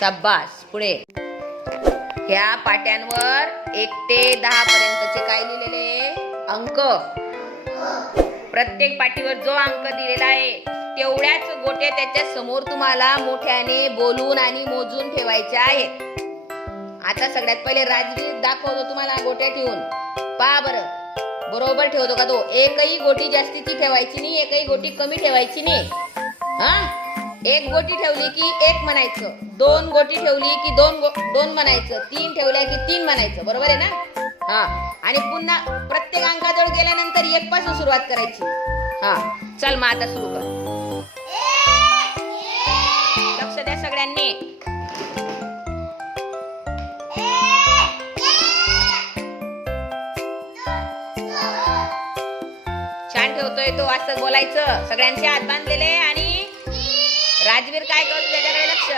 शाब्बास पुढे. ह्या पाट्यांवर एक ते दहा पर्यंतचे काय लिहिलेले? अंक. प्रत्येक पाटीवर जो अंक दिलेला आहे तेवढ्याच गोट्या त्याच्यासमोर तुम्हाला मोठ्याने बोलून आणि मोजून ठेवायचे आहेत. आता सगळ्यात पहिले राजवीर दाखवतो तुम्हाला गोट्या ठेवून. पा बरं. बरोबर ठेवतो का तो? एकही गोटी जास्तीची ठेवायची नाही एकही गोटी कमी ठेवायची नाही. हा? एक गोटी ठेवली की एक म्हणायचं. दोन गोटी ठेवली की दोन गो- दोन म्हणायचं. तीन ठेवल्या की तीन म्हणायचं. बरोबर आहे ना? हा. आणि पुन्हा प्रत्येक अंकाजवळ गेल्यानंतर एक पासून सुरुवात करायची. हा. चल मग आता सुरू कर. लक्ष द्या सगळ्यांनी. छान ठेवतोय तो असं बोलायचं. सगळ्यांचे हात बांधलेले आणि राजवीर काय करतो त्याच्याकडे लक्ष?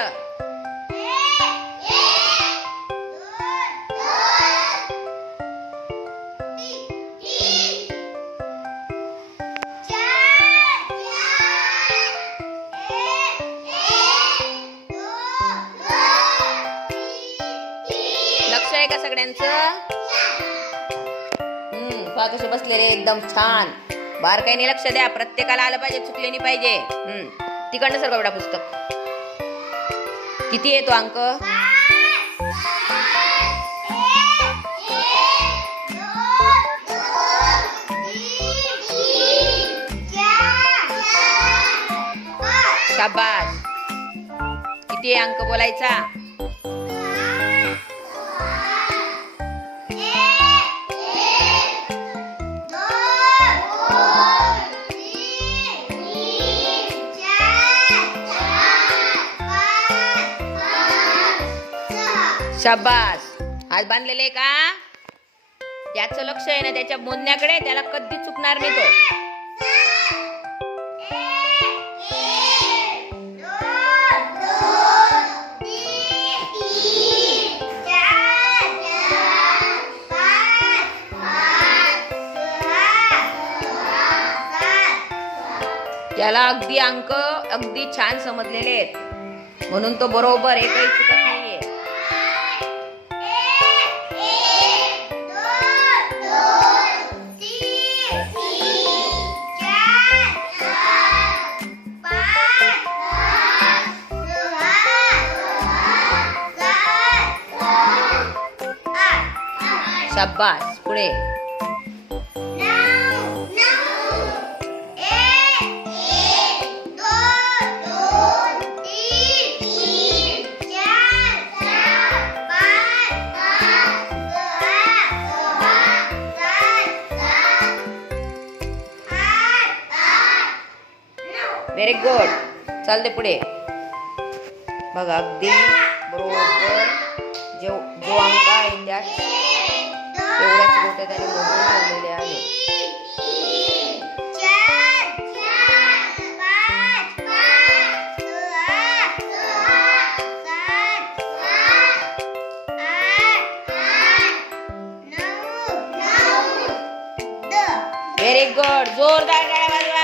लक्ष आहे का सगळ्यांचं? हम्म बसले रे एकदम छान. बारकाईने लक्ष द्या. प्रत्येकाला आलं पाहिजे चुकले नाही पाहिजे. हम्म. तिकडनं सर एवढा पुस्तक. किती येतो अंक? शाबास. किती आहे अंक बोलायचा? शाबास. हात बांधलेले का? त्याचं लक्ष आहे ना त्याच्या बोलण्याकडे त्याला कधी चुकणार नाही तो. त्याला अगदी अंक अगदी छान समजलेले आहेत. म्हणून तो बरोबर एकही चुकत नाही. शाबास पुढे. व्हेरी गुड चालते पुढे. बघा अगदी बरोबर. जो जो अंक आहे त्यात तेवढ्याच गोट्या त्याने मोजून ठेवलेल्या आहेत व्हेरी गुड जोरदार टाळ्या वाजवा.